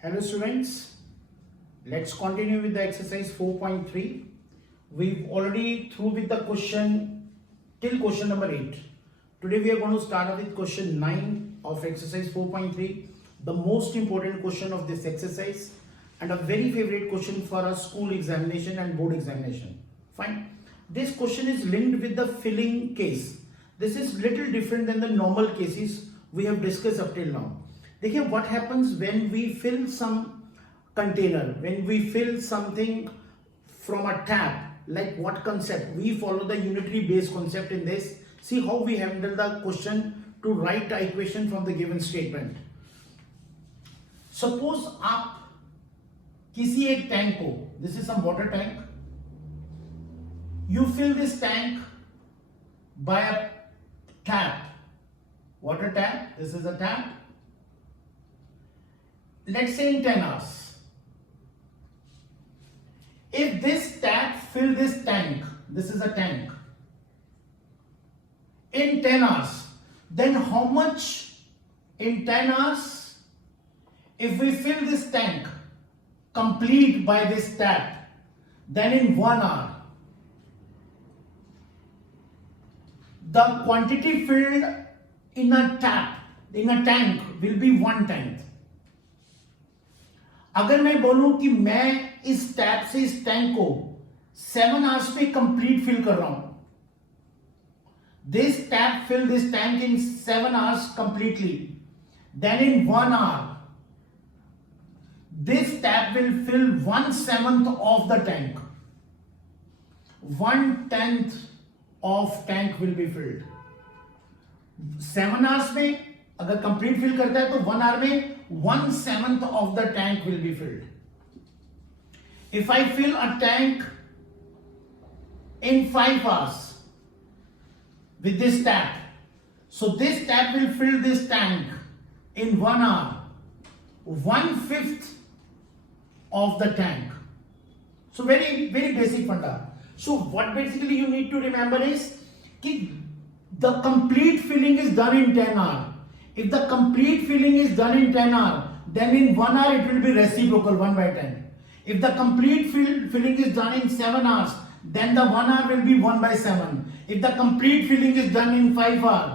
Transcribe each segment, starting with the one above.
Hello students, let's continue with the exercise 4.3. We've already through with the question till question number 8. Today we are going to start with question 9 of exercise 4.3, the most important question of this exercise and a very favorite question for a school examination and board examination. Fine. This question is linked with the filling case. This is little different than the normal cases we have discussed up till now. देखिए what happens when we fill some container, when we fill something from a tap, like what concept? We follow the unitary base concept in this. See how we handle the question to write the equation from the given statement. Suppose आप किसी एक tank को, this is some water tank, you fill this tank by a tap, water tap, this is a tap. Let's say in 10 hours. If this tap fill this tank, this is a tank, in 10 hours, then how much in 10 hours, if we fill this tank complete by this tap, then in 1 hour, the quantity filled in a tap, in a tank will be 1/10. अगर मैं बोलूं कि मैं इस tap से इस tank को 7 hours में कंप्लीट फिल कर रहा हूं, this tap fill this tank in 7 hours completely, then in 1 hour this tap will fill 1/7 of the tank, 1/10 of tank will be filled. 7 hours में अगर कंप्लीट फिल करता है तो 1 आवर में 1/7 of the tank will be filled. If I fill a tank in 5 hours with this tap, so this tap will fill this tank in 1 hour, 1/5 of the tank. So very basic funda. So what basically you need to remember is that the complete filling is done in 10 hours. If the complete filling is done in 10 hours, then in 1 hour it will be reciprocal 1/10. If the complete filling is done in 7 hours, then the 1 hour will be 1/7. If the complete filling is done in 5 hours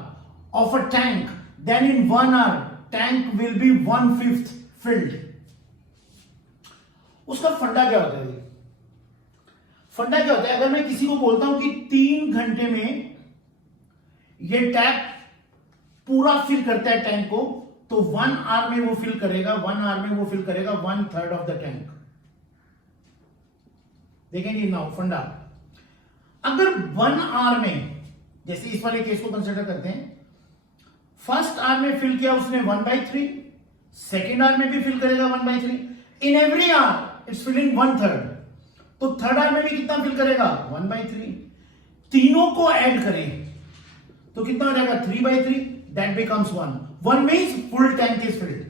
of a tank, then in 1 hour tank will be 1/5 filled. उसका फंडा क्या होता है? फंडा क्या होता है? अगर मैं किसी को बोलता हूं कि 3 घंटे में ये टैप पूरा फिल करता है टैंक को, तो 1 आवर में वो फिल करेगा, 1 आवर में वो फिल करेगा 1/3 ऑफ द टैंक. देखेंगे नाउ फंडा. अगर 1 आवर में, जैसे इस वाले केस को कंसीडर करते हैं, फर्स्ट आवर में फिल किया उसने 1/3, सेकेंड आवर में भी फिल करेगा 1/3, in every hour it's filling 1/3, तो थर्ड आवर में भी कितना फिल करेगा 1/3. तीनों को ऐड करें तो कितना हो जाएगा 3/3. That becomes 1. 1 means full tank is filled.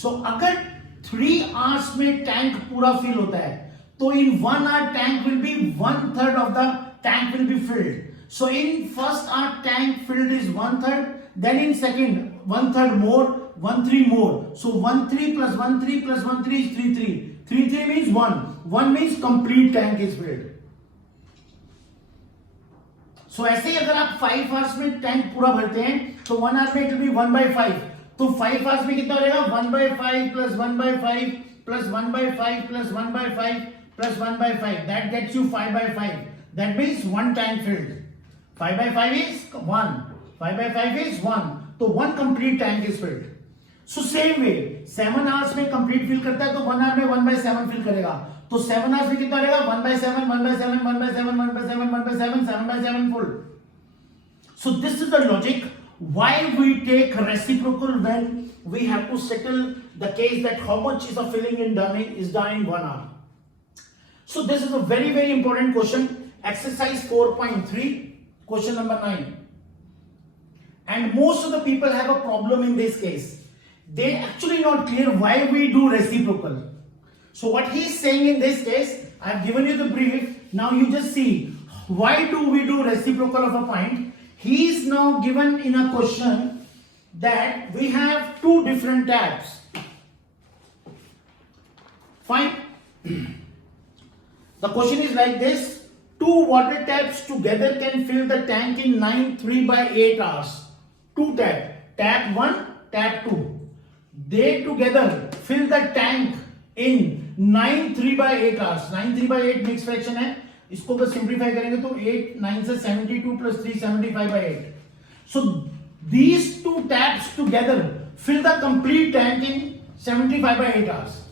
So अगर 3 hours में टैंक पूरा फिल होता है, तो in 1 hour tank will be 1/3 of the tank will be filled. So in first hour tank filled is 1/3, then in second 1/3 more, 1/3 more. So 1/3 plus 1/3 plus 1/3 is 3/3. 3/3 means 1. 1 means complete tank is filled. So ऐसे ही अगर आप 5 hours में tank पूरा भरते हैं तो 1 our में it will B 1/5. तो 5 आवर्स में कितना हो जाएगा 1/5 plus 1/5 plus 1/5 plus 1/5 plus 1/5. That gets you 5/5. That means 1 tank filled. 5/5 is 1. 5/5 is 1. तो 1 complete tank is filled. So same way 7 hours में कंप्लीट फिल करता है तो 1 आवर में 1/7 फिल करेगा. तो 7 आवर्स में कितना रहेगा 1/7 1/7 1/7 1/7 1/7 7/7 full. So this is the logic why we take reciprocal when we have to settle the case that how much is the filling is done in 1 hour. So this is a very important question, exercise 4.3, question number 9. And most of the people have a problem in this case. They actually not clear why we do reciprocal. So what he is saying in this case, I have given you the brief. Now you just see why do we do reciprocal of a point. He is now given in a question that we have two different taps. Fine. The question is like this. Two water taps together can fill the tank in 9 3/8 hours. Two tap 1, tap 2. They together fill the tank in 9 3/8 hours. 9 3/8 mix fraction है, इसको अगर simplify करेंगे तो 8 9 से 72 plus 3 75/8. So these two taps together fill the complete tank in 75/8 hours.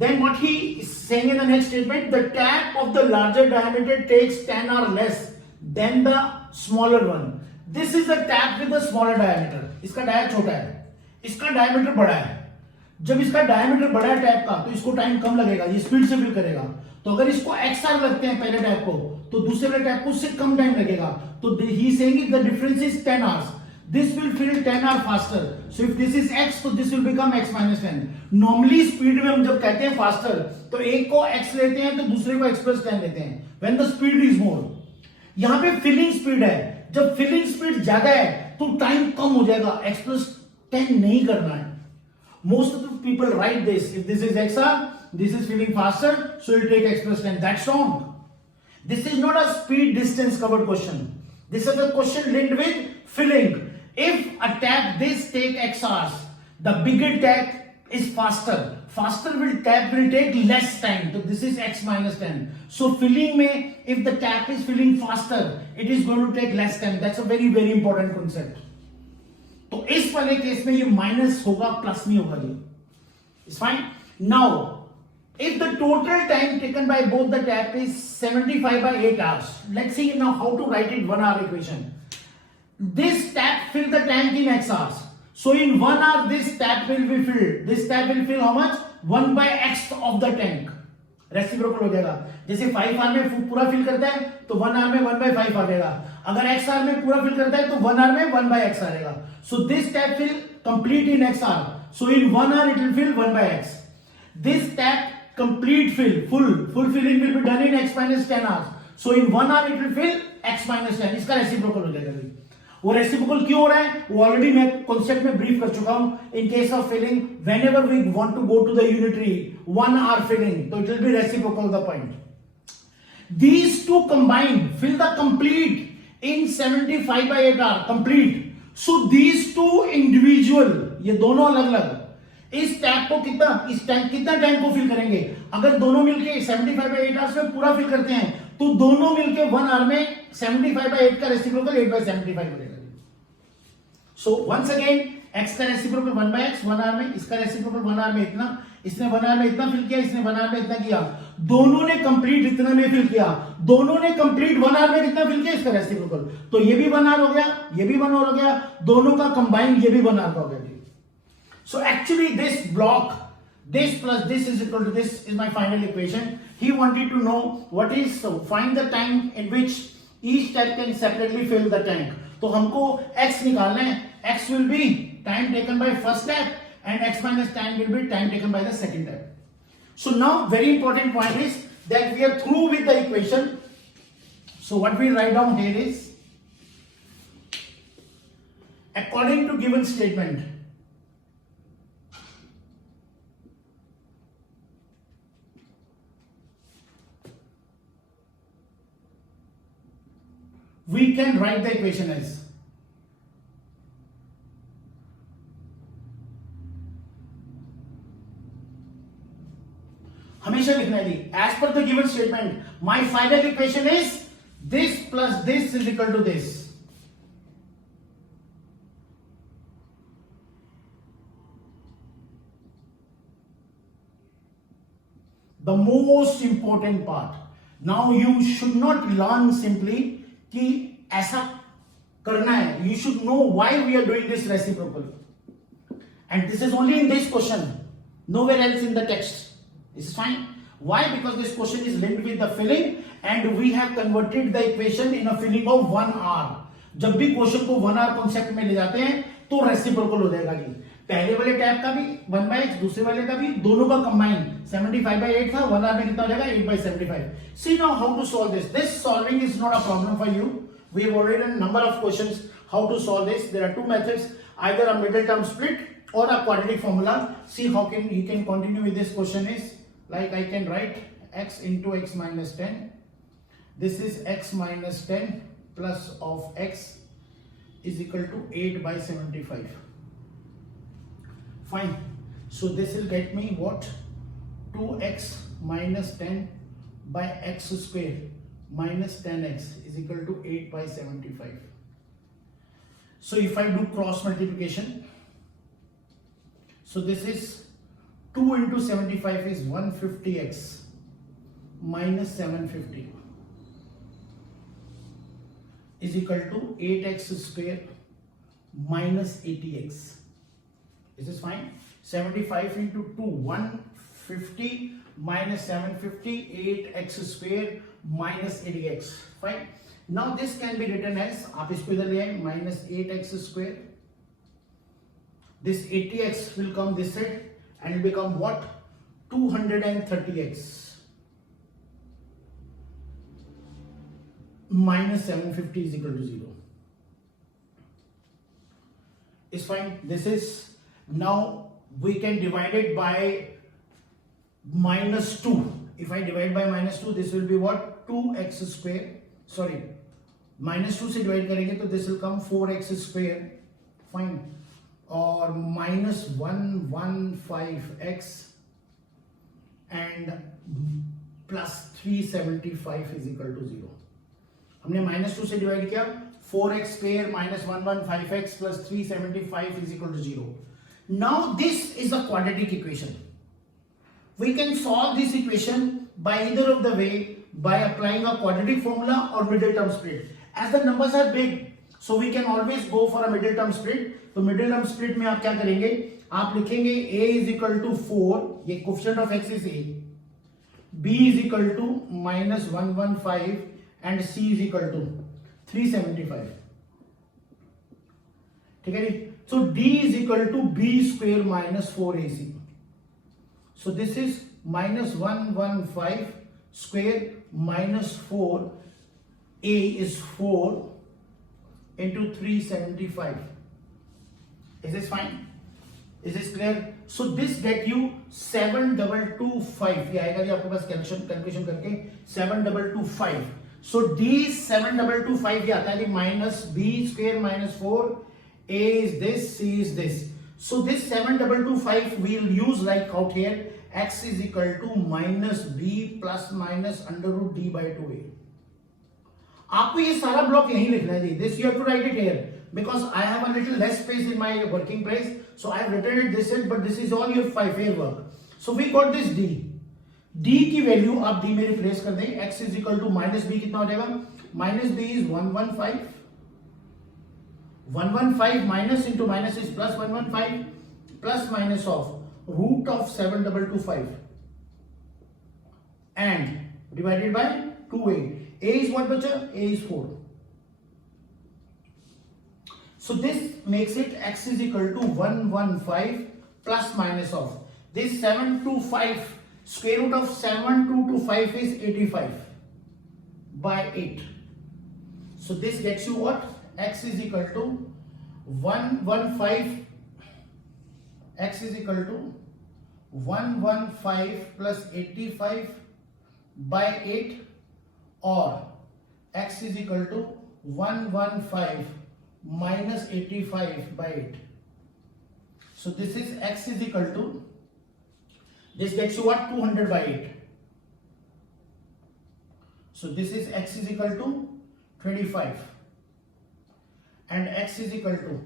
Then what he is saying in the next statement, the tap of the larger diameter takes 10 or less than the smaller one. This is the tap with the smaller diameter. इसका dia छोटा है, इसका diameter बड़ा है. जब इसका diameter बड़ा है टैप का तो इसको टाइम कम लगेगा, ये स्पीड से फिल करेगा. तो अगर इसको XR लगते हैं पहले टैप को, तो दूसरे वाले टैप को उससे कम टाइम लगेगा. तो he is saying the difference is 10 hours. This will fill 10 hours faster. So if this is x, so this will become x minus 10. Normally speed में हम जब कहते हैं faster, तो एक को x लेते हैं तो दूसरे को x plus 10 लेते हैं. When the speed is more. यहाँ पे फिलिंग स्पीड है, जब फिलिंग स्पीड ज्यादा है तो टाइम कम हो जाएगा, x plus 10 नहीं करना है. Most of the people write this. If this is XR, this is filling faster, so you'll take x plus 10. That's wrong. This is not a speed distance covered question. This is a question linked with filling. If a tap this take x hours, the bigger tap is faster. Faster tap will take less time. So this is x minus 10. So filling में if the tap is filling faster, it is going to take less time. That's a very very important concept. तो इस वाले case में ये minus होगा, plus नहीं होगा. ये it's fine. Now if the total time taken by both the tap is 75/8 hours, let's see now how to write it 1 hour equation. This tap fill the tank in x hours. So in 1 hour this tap will be filled. This tap will fill how much? 1/x of the tank. Reciprocal हो जाएगा. जैसे 5 our में पूरा fill करता है तो 1 our में 1/5 आ जाएगा. अगर x आवर में पूरा फिल करता है तो 1 आवर में 1/x आ जाएगा. So this tap will complete in x hour. So in 1 hour it will fill 1/x. This tap complete fill, full filling will be done in x minus 10 hours. So in 1 hour it will fill x minus 10. इसका reciprocal हो जाएगा. वो reciprocal क्यों हो रहा है वो already मैं कॉन्सेप्ट में ब्रीफ कर चुका हूं. In case of filling, whenever we want to go to the unitary 1 hour filling, तो it will be reciprocal the point. These two combined fill the complete in 75/8 hour complete. So these two individual, ये दोनों अलग अलग इस tap को कितना time को fill करेंगे. अगर दोनों मिलके 75/8 आवर्स में पूरा फिल करते हैं तो दोनों मिलके 1 आवर में 75/8 का रेसिप्रोकल 8/75 हो जाएगा. सो वंस अगेन x का रेसिप्रोकल 1/x 1 आवर में, इसका रेसिप्रोकल 1 आवर में इतना, इसने 1 आवर में इतना फिल किया, इसने 1 आवर में इतना किया. दोनों ने कंप्लीट इतना में फिल किया, दोनों ने कंप्लीट 1 आवर में कितना फिल किया इसका रेसिप्रोकल. तो ये भी 1 आवर हो गया, ये भी 1 आवर हो गया, दोनों का कंबाइंड ये भी 1 आवर हो गया. So actually this block, this plus this is equal to this is my final equation. He wanted to know what is, so find the time in which each tap can separately fill the tank. तो हमको x निकालना है. x will be time taken by first tap and x minus 10 will be time taken by the second tap. So now very important point is that we are through with the equation. So what we write down here is according to given statement, we can write the equation as हमेशा लिखना है जी, as per the given statement, my final equation is this plus this is equal to this. The most important part. Now you should not learn simply कि ऐसा करना है. You should know why we are doing this reciprocal. And this is only in this question, nowhere else in the text. This is fine. Why? Because this question is linked with the filling and we have converted the equation in a filling of 1 hour. जब भी question को 1 hour concept में ले जाते हैं तो reciprocal हो जाएगा जी. पहले वाले टैप का भी 1/x, दूसरे वाले का भी, दोनों का कंबाइन 75/8 था. 1 hour में कितना हो जाएगा 8/75. See now how to solve this. This solving is not a problem for you. We have already done a number of questions how to solve this. There are two methods, either a middle term split or a quadratic formula. See how can you can continue with this question is like I can write x into x minus 10. This is x minus 10 plus of x is equal to 8 by 75. Fine. So this will get me what? 2x minus 10 by x square minus 10x is equal to 8 by 75. So if I do cross multiplication, so this is 2 into 75 is 150x minus 750 is equal to 8x square minus 80x. Is this fine? 75 into 2, 150 minus 750, 8x square minus 80x. Fine. Now this can be written as, आप इसको इधर ले आए, minus 8x square. This 80x will come this side and will become what? 230x minus 750 is equal to 0. Is fine. This is, now we can divide it by minus 2. If I divide by minus 2, this will be what? 2x square. Sorry, minus 2 से divide करेंगे तो this will come 4x square. Fine. Or minus 115x and plus 375 is equal to 0. हमने minus 2 से divide किया, 4x square minus 115x plus 375 is equal to 0. Now this is a quadratic equation. We can solve this equation by either of the way, by applying a quadratic formula or middle term split. As the numbers are big, so we can always go for a middle term split. तो middle term split में आप क्या करेंगे? आप लिखेंगे a is equal to 4, ये coefficient of x is a, b is equal to minus 115 and c is equal to 375. ठीक है जी? So d is equal to b square minus 4ac. So this is minus 115 square minus 4, a is 4 into 375. Is this fine? Is this clear? So this get you 7225. ये आएगा जी आपके पास calculation करके 7225. So d 7225 ये आता है जी minus b square minus 4, a is this, c is this. So this 7225 we'll use like out here, x is equal to minus b plus minus under root d by 2a. आपको ये सारा block यहीं लिखना है जी. This you have to write it here because I have a little less space in my working place, so I have written it this end, but this is all your 5 work. So we got this d. d की value आप d में replace कर दें. x is equal to minus b कितना हो जाएगा? Minus b is 115. 115 minus into minus is plus 115 plus minus of root of 7225 and divided by 2a. A is what bacha? A is 4. So this makes it x is equal to 115 plus minus of this 725. Square root of 7225 is 85 by 8. So this gets you what? X is equal to 115. X is equal to 115 plus 85 by 8, or x is equal to 115 minus 85 by 8. So this is x is equal to, this gets you what? 200 by 8. So this is x is equal to 25 and x is equal to,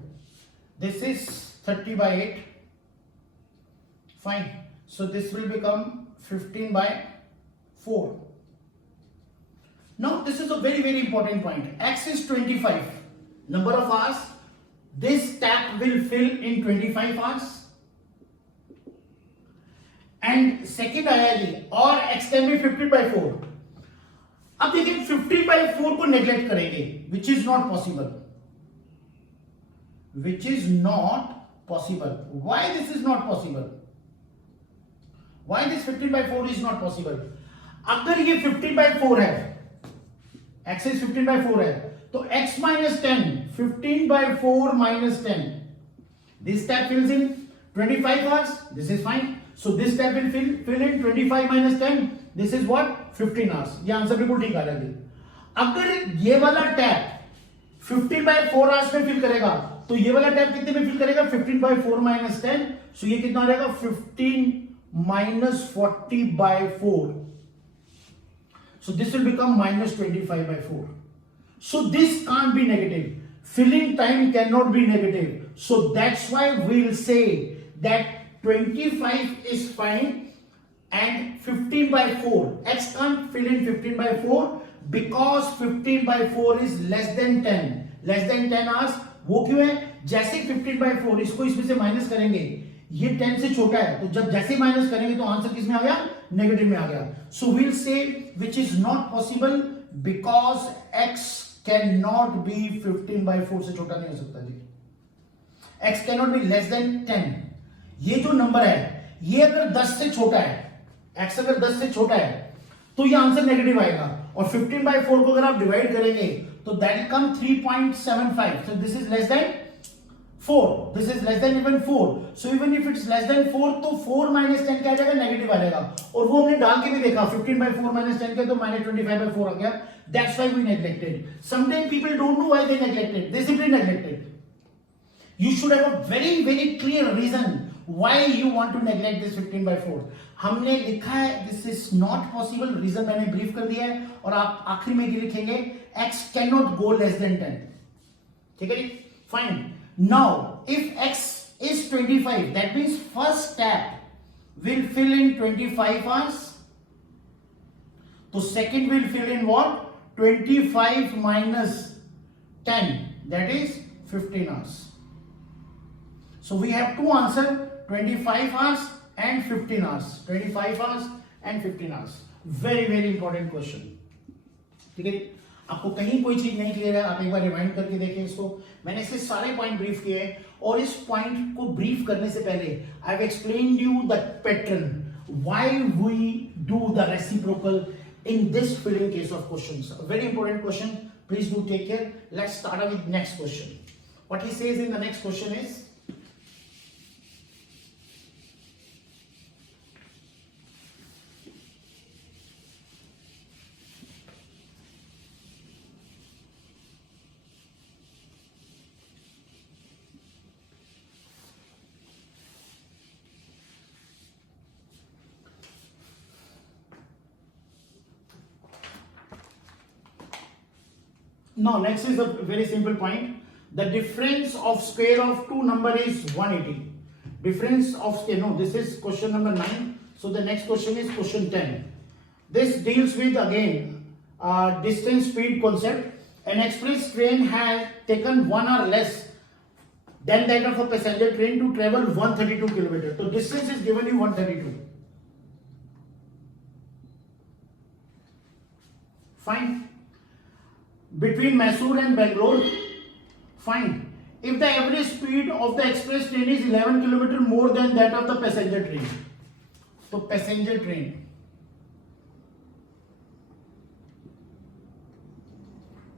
this is 30 by 8. Fine. So this will become 15 by 4. Now this is a very, very important point. X is 25. Number of hours. This tap will fill in 25 hours. And second आया जी, और x can be 50 by 4. अब देखिए 50 by 4 को neglect करेंगे, which is not possible. Which is not possible. Why this is not possible? Why this 15 by 4 is not possible? अगर ये 15 by 4 है, x is 15 by 4 है, तो x minus 10, 15 by 4 minus 10. This step fills in. 25 hours, this is fine. So this step will fill in 25 minus 10, this is what 15 hours. ये answer बिल्कुल ठीक आ रहा है. अगर ये वाला टैप 15/4 आवर्स में फिल करेगा तो ये वाला टैप कितने में फिल करेगा 15/4 minus 10, so ये कितना रहेगा 15 minus 40/4, so this will become minus 25/4. So this can't be negative. Filling time cannot be negative. So that's why we'll say that 25 is fine and 15/4. X can't fill in 15/4 because 15/4 is less than 10. Less than 10 hours. वो क्यों है? जैसे 15/4 इसको इसमें से minus करेंगे, ये 10 से छोटा है, तो जब जैसे माइनस करेंगे तो आंसर किस में आ गया? नेगेटिव में आ गया. So we'll say which is not possible because X cannot be 15/4 से छोटा नहीं हो सकता जी. X cannot be less than 10. ये जो नंबर है ये अगर 10 से छोटा है, X अगर 10 से छोटा है तो ये आंसर नेगेटिव आएगा. और 15/4 को अगर आप डिवाइड करेंगे तो that will come 3.75. So this is less than 4. This is less than even 4. So even if it's less than 4 तो 4 minus 10 क्या आ जाएगा? नेगेटिव आ जाएगा. और वो हमने डाल के भी देखा 15/4 minus 10 के तो minus 25/4 आ गया. That's why we neglected. Sometimes people don't know why they neglected. They simply neglected. You should have a very very clear reason why you want to neglect this 15/4. हमने लिखा है this is not possible. Reason मैंने brief कर दिया है और आप आखिरी में लिखेंगे x cannot go less than 10. ठीक है जी? Fine. Now if x is 25, that means first step will fill in 25 hours. तो second will fill in what? 25 minus 10, that is 15 hours. So we have two answers, 25 hours and 15 hours. 25 hours and 15 hours. Very very important question. ठीक है? आपको कहीं कोई चीज नहीं clear है, आप एक बार रिवाइंड करके देखें इसको. मैंने इसके सारे पॉइंट ब्रीफ किए हैं और इस पॉइंट को ब्रीफ करने से पहले I have explained you the pattern why we do the reciprocal in this filling case of questions. A very important question. Please do take care. Let's start with next question. What he says in the next question is, now next is a very simple point. The difference of square of two number is 180. Difference of square, no, this is question number 9. So the next question is question 10. This deals with again distance speed concept. An express train has taken 1 hour less than that of a passenger train to travel 132 km. So distance is given you 132. Fine. Between Mysore and Bangalore, fine. If the average speed of the express train is 11 km more than that of the passenger train, so passenger train,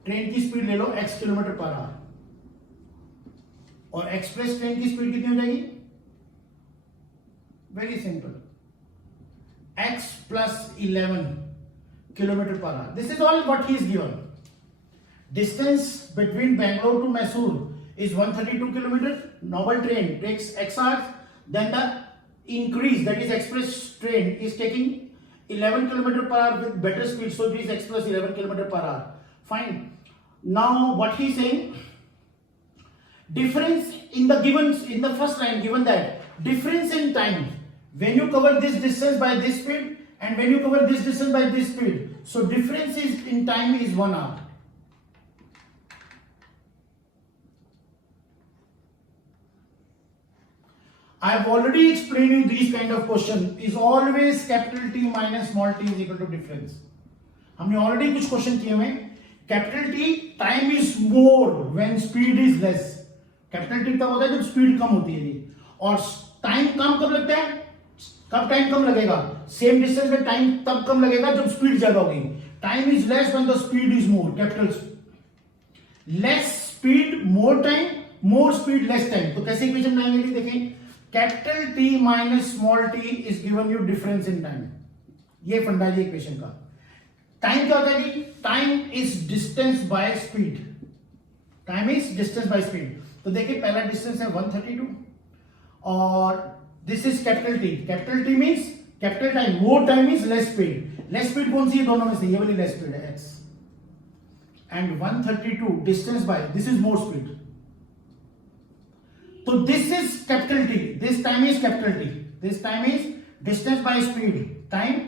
train की speed ले लो x kilometre per hour और express train की speed कितनी हो जाएगी? Very simple, x plus 11 kilometer per hour. This is all what he is given. Distance between Bangalore to Mysore is 132 kilometers. Normal train takes x hours. Then the increase, that is express train, is taking 11 kilometers per hour with better speed. So it is express 11 kilometers per hour. Fine. Now what he is saying? Difference in the given, in the first line given that difference in time when you cover this distance by this speed and when you cover this distance by this speed. So difference is in time is 1 hour. I have already explained you these kind of question is always capital T minus small t is equal to difference. हमने already कुछ question किए हुए. Capital T time is more when speed is less. Capital T तब होता है जब speed कम होती है और time कम कब लगता है? कब time कम लगेगा? Same distance में time तब कम लगेगा जब speed ज्यादा होगी. Time is less when the speed is more. Capital less speed more time, more speed less time. तो कैसे इक्वेशन बनाएंगे देखें. Capital T minus small T is given you difference in time. ये फंडा है इक्वेशन का। टाइम क्या होता है जी? Time is distance by speed. Time is distance by speed. तो देखिए पहला डिस्टेंस है 132 और this is capital T. Capital T means capital time, more time is less speed. Less speed कौन सी है दोनों में से? ये वाली लेस स्पीड है x. And 132 distance by, this is more speed. तो this is capital T, this time is capital T, this time is distance by speed time,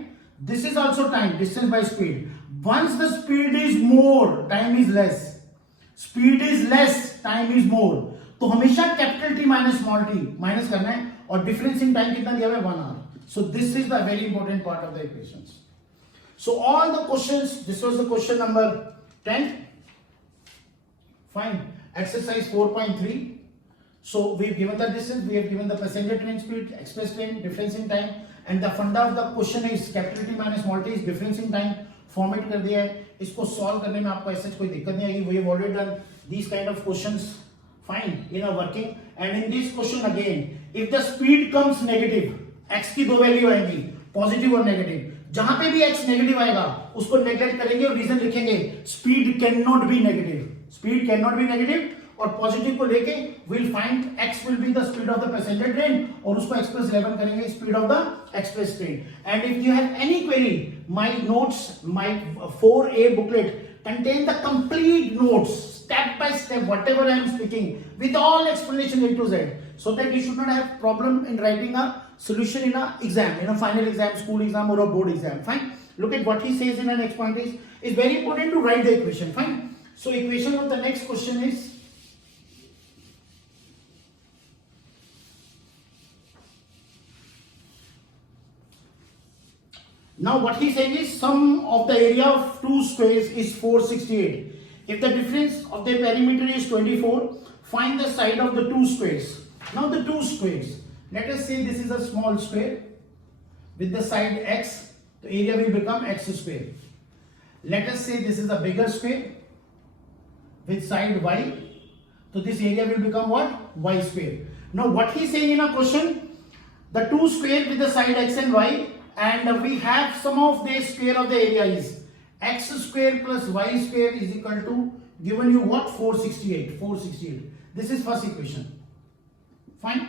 this is also time distance by speed. Once the speed is more time is less, speed is less time is more. तो हमेशा capital T minus small T minus करना है और difference in time कितना दिया हुआ है? 1 our. So this is the very important part of the equations. So all the questions, this was the question number 10. Fine. Exercise 4.3. So we've given the distance, we have given the passenger train speed, express train, difference in time, and the funda of the question is capital T minus small t is difference in time. Format कर दिया है। इसको solve करने में आपको ऐसा कोई दिक्कत नहीं आएगी। We have already done these kind of questions. Fine. In our working, and in this question again, if the speed comes negative, x की दो वैल्यू आएंगी, पॉजिटिव और नेगेटिव। जहां पे भी x नेगेटिव आएगा उसको नेगलेक्ट करेंगे और रीजन लिखेंगे speed can not be negative, speed can not be negative. और पॉजिटिव को लेके will find x will be the speed of the passenger train और उसको एक्सप्रेस 11 करेंगे speed of the express train. And if you have any query, my notes, my 4A booklet contain the complete notes step by step whatever I am speaking with all explanation A to Z, so that you should not have problem in writing a solution in a exam, in a final exam, school exam or a board exam. Fine. Look at what he says in the next point is very important to write the equation. Fine. So equation of the next question is now what he saying is sum of the area of two squares is 468. If the difference of their perimeter is 24, find the side of the two squares. Now the two squares, let us say this is a small square with the side x, the area will become x square. Let us say this is a bigger square with side y, so this area will become what? Y square. Now what he is saying in a question, the two square with the side x and y, and we have sum of the square of the area is x square plus y square is equal to given you what? 468. 468. This is first equation. Fine.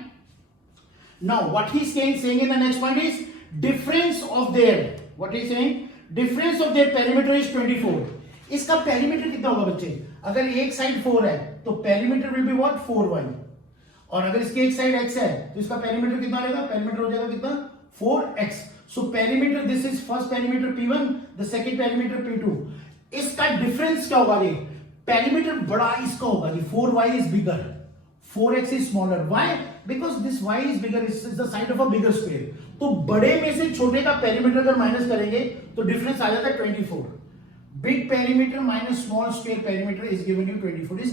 Now what he is saying in the next point is difference of their, what he is saying, difference of their perimeter is 24. इसका perimeter कितना होगा बच्चे? अगर एक side 4 है तो perimeter will be what? 4y. और अगर इसकी एक साइड x है तो इसका perimeter कितना रहेगा? perimeter हो जाएगा कितना? 4x. So perimeter, this is first perimeter P1, the second perimeter P2. इसका difference क्या होगा रे? Perimeter बड़ा इसका होगा जी, 4y is bigger, 4x is smaller. Why? Because this y is bigger, this is the side of a bigger square. तो बड़े में से छोटे का perimeter अगर माइनस करेंगे तो difference आ जाता है 24. Big perimeter minus small square perimeter is given you 24. Is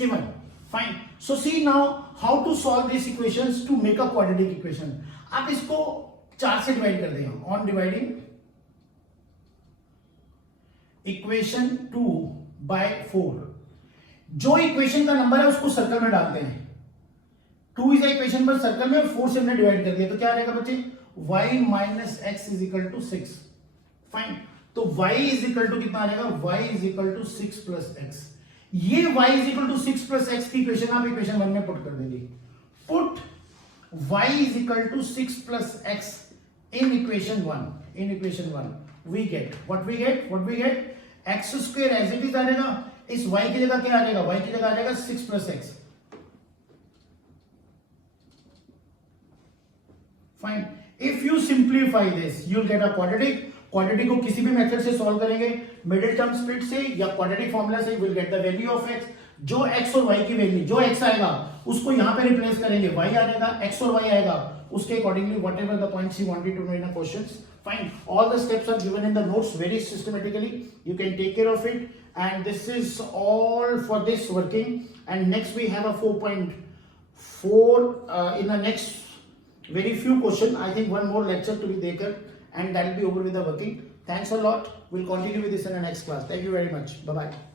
given. Fine. So see now how to solve these equations to make a quadratic equation. आप इसको 4 से डिवाइड कर देंगे ऑन डिवाइडिंग इक्वेशन 2 by 4। जो equation का number है उसको circle में डालते हैं। 2 इज इक्वेशन पर सर्कल में 4 से हमने डिवाइड कर दिया तो क्या रहेगा बच्चे? y minus x is equal to 6। Fine. तो y इज इक्वल टू कितना रहेगा? y is equal to 6 plus x. ये y is equal to 6 plus x की इक्वेशन आप इक्वेशन 1 में पुट कर देंगे। Put y is equal to 6 plus x in equation 1. In equation 1 we get what we get x square as it is आ जाएगा। इस y की जगह क्या आ जाएगा? y की जगह आ जाएगा 6 plus x। Fine. If you simplify this you'll get a quadratic. Quadratic को किसी भी मेथड से सॉल्व करेंगे, मिडिल टर्म स्प्लिट से या क्वाड्रेटिक फॉर्मूला से, will get the value of x। जो x और y की वैल्यू, जो x आएगा उसको यहां पे रिप्लेस करेंगे, y आ जाएगा, x और y आएगा उसके accordingly whatever the points you wanted to know in a questions. Fine. All the steps are given in the notes very systematically, you can take care of it and this is all for this working. And next we have a 4.4 in the next very few question. I think one more lecture to be taken and that will be over with the working. Thanks a lot. We'll continue with this in the next class. Thank you very much. Bye bye.